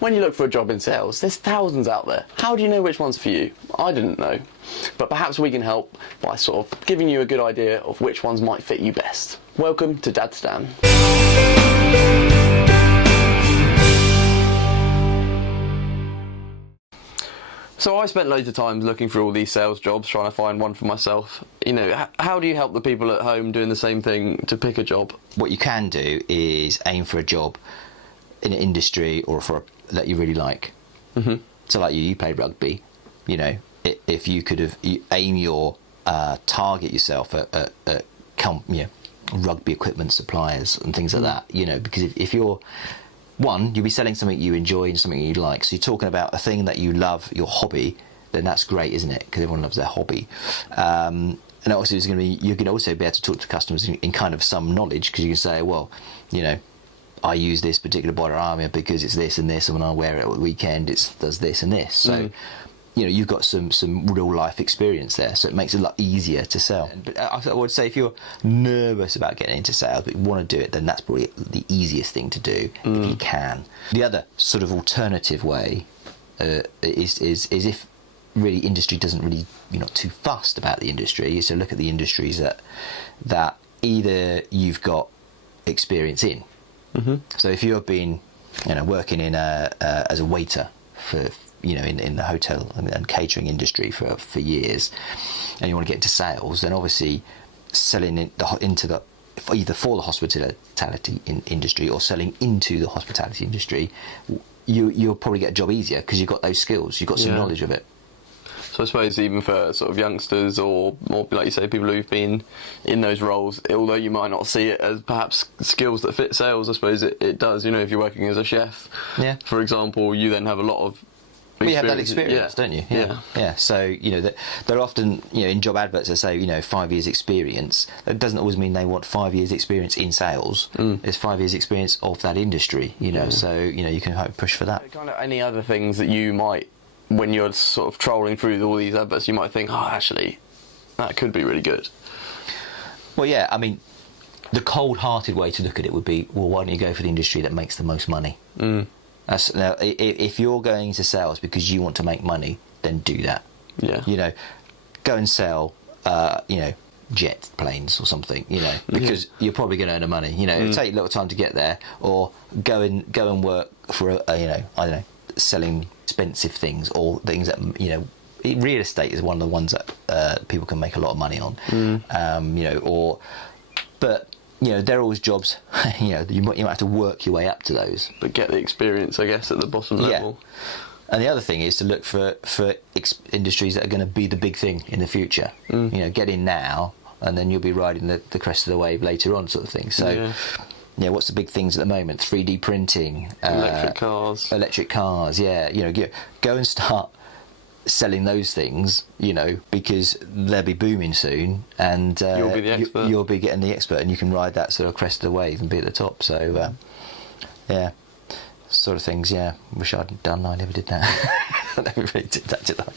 When you look for a job in sales, there's thousands out there. How do you know which one's for you? I didn't know. But perhaps we can help by sort of giving you a good idea of which ones might fit you best. Welcome to Dad's Dan. So I spent loads of time looking for all these sales jobs, trying to find one for myself. You know, how do you help the people at home doing the same thing to pick a job? What you can do is aim for a job in an industry or that you really like. Mm-hmm. So like you played rugby, you know, if you could have aim your target yourself at rugby equipment suppliers and things like that, you know, because if you're you'll be selling something you enjoy and something you like. So you're talking about a thing that you love, your hobby, then that's great, isn't it? Because everyone loves their hobby. And also you can also be able to talk to customers in kind of some knowledge, because you can say, well, you know, I use this particular body armour because it's this and this, and when I wear it at the weekend, it does this and this. So, you know, you've got some real life experience there, so it makes it a lot easier to sell. But I would say if you're nervous about getting into sales but you want to do it, then that's probably the easiest thing to do if you can. The other sort of alternative way is if really industry doesn't really, you're not too fussed about the industry, is to look at the industries that either you've got experience in. Mm-hmm. So if you've been, you know, working in as a waiter for, you know, in the hotel and catering industry for years, and you want to get into sales, then obviously selling either for the hospitality industry or selling into the hospitality industry, you'll probably get a job easier because you've got those skills, you've got some knowledge of it. So I suppose even for sort of youngsters or more, like you say, people who've been in those roles, although you might not see it as perhaps skills that fit sales, I suppose it does. You know, if you're working as a chef, for example, you then have a lot of you have that experience, don't you? Yeah. So, you know, they're often, you know, in job adverts they say, you know, 5 years experience. That doesn't always mean they want 5 years experience in sales. It's 5 years experience of that industry, you know, so, you know, you can hope push for that. Kind of any other things that you might, when you're sort of trolling through all these adverts, you might think, oh, actually, that could be really good. Well, yeah, I mean, the cold-hearted way to look at it would be, well, why don't you go for the industry that makes the most money? Now, if you're going into sales because you want to make money, then do that. Yeah. You know, go and sell, you know, jet planes or something, you know, because you're probably going to earn the money. You know, it'll take a little time to get there, or go and work for you know, I don't know, selling expensive things or things that, you know, real estate is one of the ones that people can make a lot of money on. You know, but you know, they're always jobs, you know, you might have to work your way up to those. But get the experience, I guess, at the bottom level. And the other thing is to look for industries that are going to be the big thing in the future. You know, get in now, and then you'll be riding the crest of the wave later on, sort of thing. So, yeah, what's the big things at the moment? 3D printing. Electric cars, yeah. You know, go and start selling those things, you know, because they'll be booming soon, and you'll be the expert. You'll be getting the expert, and you can ride that sort of crest of the wave and be at the top. So, yeah, sort of things. Yeah, wish I'd done. I never did that. I never really did that, did I?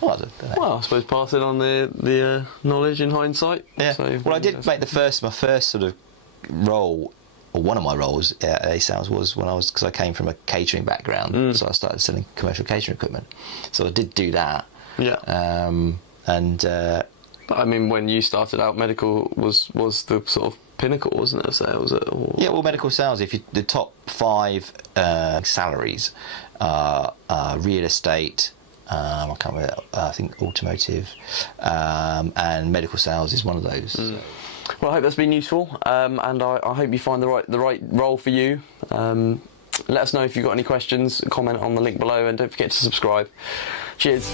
Well, I suppose passing on the knowledge in hindsight. Yeah. So, well, I did make my first sort of role. Or one of my roles at A Sales was because I came from a catering background, so I started selling commercial catering equipment. So I did do that. Yeah. I mean, when you started out, medical was the sort of pinnacle, wasn't it, of sales? Yeah, well, medical sales, if the top 5 salaries are real estate, I can't remember, I think automotive, and medical sales is one of those. So. Well, I hope that's been useful, and I hope you find the right role for you. Let us know if you've got any questions, comment on the link below, and don't forget to subscribe. Cheers.